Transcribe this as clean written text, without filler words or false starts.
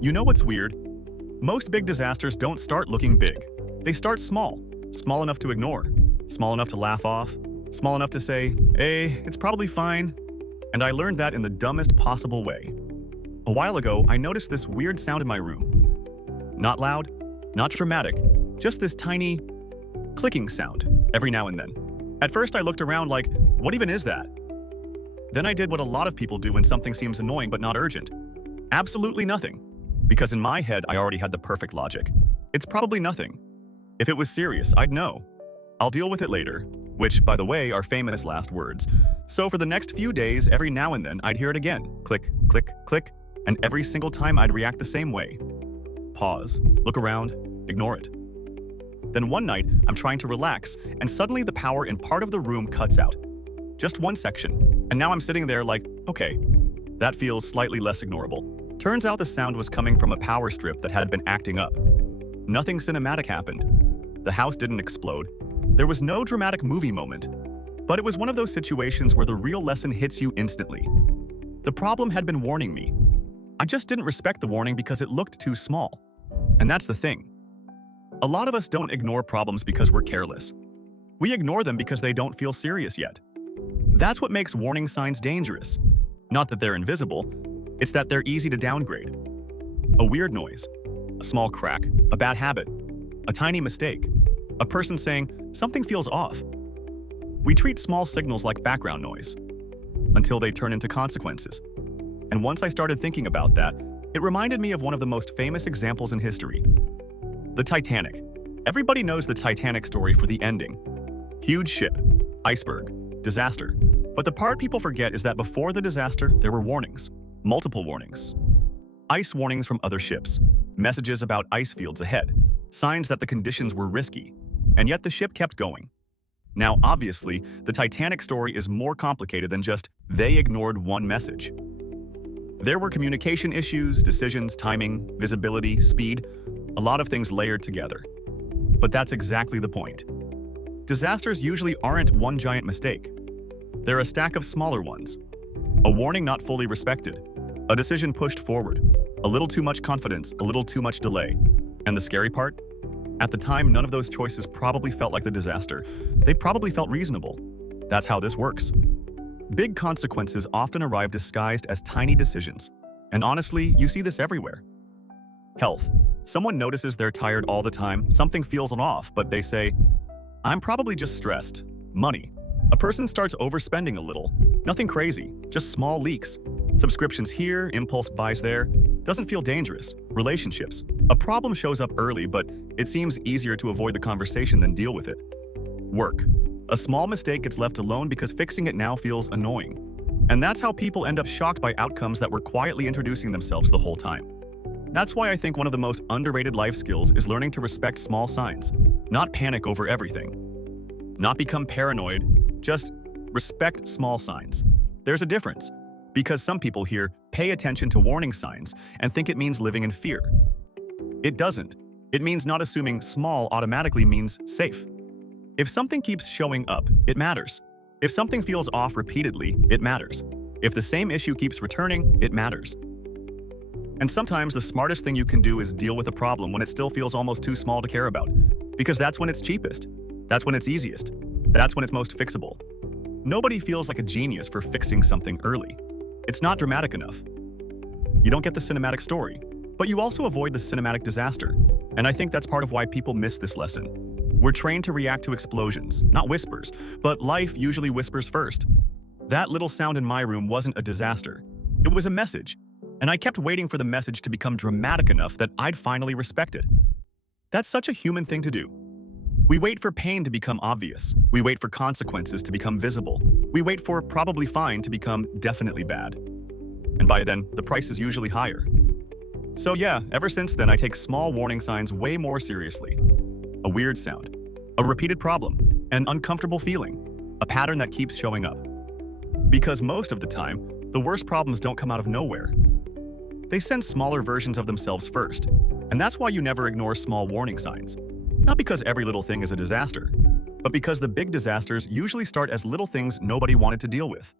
You know what's weird? Most big disasters don't start looking big. They start small. Small enough to ignore. Small enough to laugh off. Small enough to say, hey, it's probably fine. And I learned that in the dumbest possible way. A while ago, I noticed this weird sound in my room. Not loud, not dramatic, just this tiny clicking sound every now and then. At first, I looked around like, what even is that? Then I did what a lot of people do when something seems annoying but not urgent. Absolutely nothing. Because in my head, I already had the perfect logic. It's probably nothing. If it was serious, I'd know. I'll deal with it later, which, by the way, are famous last words. So for the next few days, every now and then, I'd hear it again. Click, click, click. And every single time, I'd react the same way. Pause, look around, ignore it. Then one night, I'm trying to relax, and suddenly the power in part of the room cuts out. Just one section. And now I'm sitting there like, okay, that feels slightly less ignorable. Turns out the sound was coming from a power strip that had been acting up. Nothing cinematic happened. The house didn't explode. There was no dramatic movie moment. But it was one of those situations where the real lesson hits you instantly. The problem had been warning me. I just didn't respect the warning because it looked too small. And that's the thing. A lot of us don't ignore problems because we're careless. We ignore them because they don't feel serious yet. That's what makes warning signs dangerous. Not that they're invisible, it's that they're easy to downgrade. A weird noise, a small crack, a bad habit, a tiny mistake, a person saying, something feels off. We treat small signals like background noise until they turn into consequences. And once I started thinking about that, it reminded me of one of the most famous examples in history. The Titanic. Everybody knows the Titanic story for the ending. Huge ship, iceberg, disaster. But the part people forget is that before the disaster, there were warnings. Multiple warnings. Ice warnings from other ships. Messages about ice fields ahead. Signs that the conditions were risky. And yet the ship kept going. Now, obviously, the Titanic story is more complicated than just they ignored one message. There were communication issues, decisions, timing, visibility, speed, a lot of things layered together. But that's exactly the point. Disasters usually aren't one giant mistake. They're a stack of smaller ones. A warning not fully respected. A decision pushed forward. A little too much confidence, a little too much delay. And the scary part? At the time, none of those choices probably felt like the disaster. They probably felt reasonable. That's how this works. Big consequences often arrive disguised as tiny decisions. And honestly, you see this everywhere. Health. Someone notices they're tired all the time, something feels off, but they say, I'm probably just stressed. Money. A person starts overspending a little. Nothing crazy, just small leaks. Subscriptions here, impulse buys there. Doesn't feel dangerous. Relationships. A problem shows up early, but it seems easier to avoid the conversation than deal with it. Work. A small mistake gets left alone because fixing it now feels annoying. And that's how people end up shocked by outcomes that were quietly introducing themselves the whole time. That's why I think one of the most underrated life skills is learning to respect small signs, not panic over everything. Not become paranoid, just respect small signs. There's a difference, because some people here pay attention to warning signs and think it means living in fear. It doesn't. It means not assuming small automatically means safe. If something keeps showing up, it matters. If something feels off repeatedly, it matters. If the same issue keeps returning, it matters. And sometimes the smartest thing you can do is deal with a problem when it still feels almost too small to care about. Because that's when it's cheapest. That's when it's easiest. That's when it's most fixable. Nobody feels like a genius for fixing something early. It's not dramatic enough. You don't get the cinematic story, but you also avoid the cinematic disaster. And I think that's part of why people miss this lesson. We're trained to react to explosions, not whispers, but life usually whispers first. That little sound in my room wasn't a disaster. It was a message. And I kept waiting for the message to become dramatic enough that I'd finally respect it. That's such a human thing to do. We wait for pain to become obvious. We wait for consequences to become visible. We wait for probably fine to become definitely bad. And by then, the price is usually higher. So yeah, ever since then I take small warning signs way more seriously. A weird sound, a repeated problem, an uncomfortable feeling, a pattern that keeps showing up. Because most of the time, the worst problems don't come out of nowhere. They send smaller versions of themselves first. And that's why you never ignore small warning signs. Not because every little thing is a disaster, but because the big disasters usually start as little things nobody wanted to deal with.